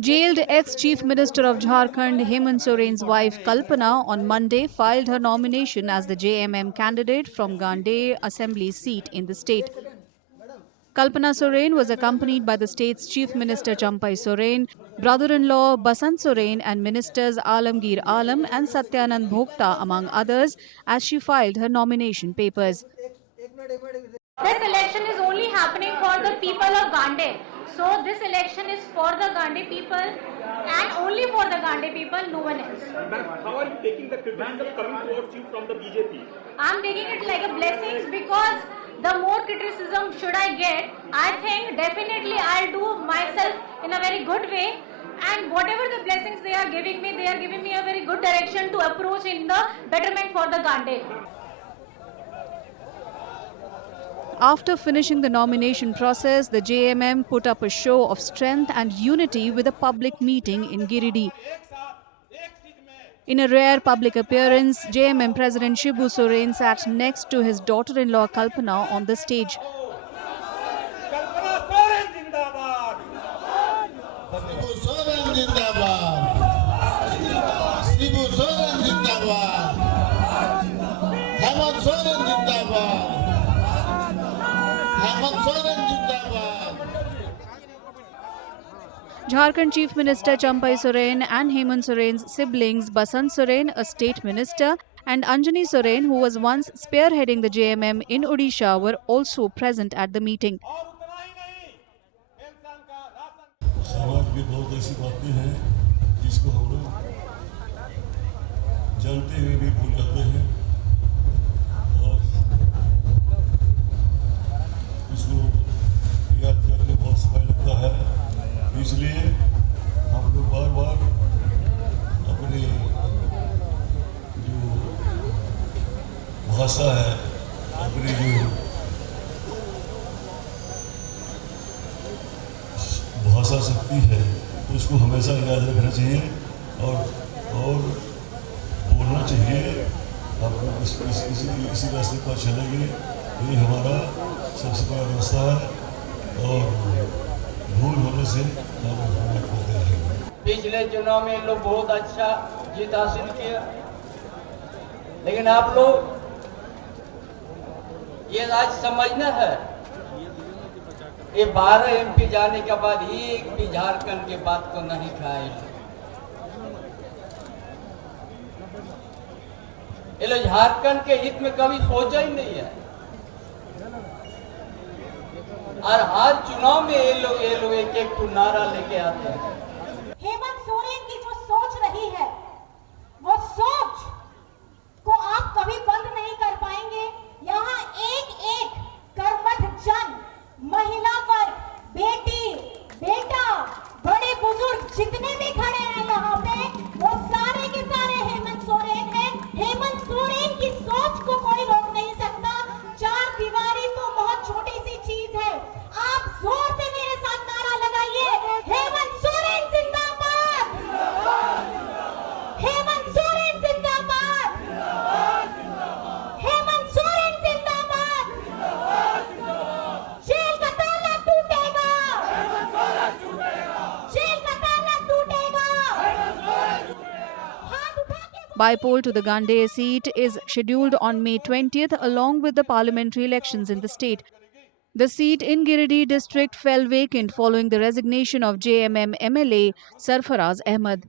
Jailed ex-Chief Minister of Jharkhand Hemant Soren's wife Kalpana on Monday filed her nomination as the JMM candidate from Gandhe Assembly seat in the state. Kalpana Soren was accompanied by the state's Chief Minister Champai Soren, brother-in-law Basant Soren and ministers Alamgir Alam and Satyanand Bhokta among others as she filed her nomination papers. This election is only happening for the people of Gandhe. So this election is for the Gandhi people and only for the Gandhi people, no one else. How are you taking the criticism coming towards you from the BJP? I am taking it like a blessing because the more criticism should I get, I think definitely I'll do myself in a very good way. And whatever the blessings they are giving me a very good direction to approach in the betterment for the Gandhi. After finishing the nomination process, the JMM put up a show of strength and unity with a public meeting in Giridih. In a rare public appearance, JMM President Shibu Soren sat next to his daughter-in-law Kalpana on the stage. Jharkhand Chief Minister Champai Soren and Hemant Soren's siblings Basant Soren, a state minister, and Anjani Soren, who was once spearheading the JMM in Odisha, were also present at the meeting. इसलिए हम लोग बार बार अपनी जो भाषा है, अपनी जो भाषा शक्ति है, उसको हमेशा याद रखना चाहिए और बोलना चाहिए। आपको इसी रास्ते पर चलेंगे, ये हमारा सबसे बड़ा रास्ता है और भूल होने से पिछले चुनाव में लोग बहुत अच्छा जीत हासिल किया, लेकिन आप लोग ये आज समझना है, ये 12 MP जाने के बाद एक भी झारखंड के बात को नहीं खाए। ये लोग झारखंड के हित में कभी सोचा ही नहीं है और हर चुनाव में ये लोग एक नारा लेके आते हैं। हेमंत सोरेन की जो सोच रही है, वो सोच को आप कभी बंद नहीं कर पाएंगे। यहाँ एक एक कर्मठ जन, महिला वर्ग, बेटी, बेटा, बड़े बुजुर्ग जितने भी खड़े हैं यहाँ पे, वो सारे के सारे हेमंत सोरेन हैं। हेमंत सोरेन की सोच को कोई रोक नहीं सकता। चार दीवारी तो बहुत छोटी सी चीज है। आप जोर से मेरे साथ नारा लगाइए, हेमंत सोरेन जिंदाबाद, हेमंत सोरेन जिंदाबाद, हेमंत सोरेन जिंदाबाद। जेल का ताला टूटेगा, जेल का ताला टूटेगा। Bypoll to the Gandhe seat is scheduled on May 20th along with the parliamentary elections in the state. The seat in Giridih district fell vacant following the resignation of JMM MLA Sarfaraz Ahmed.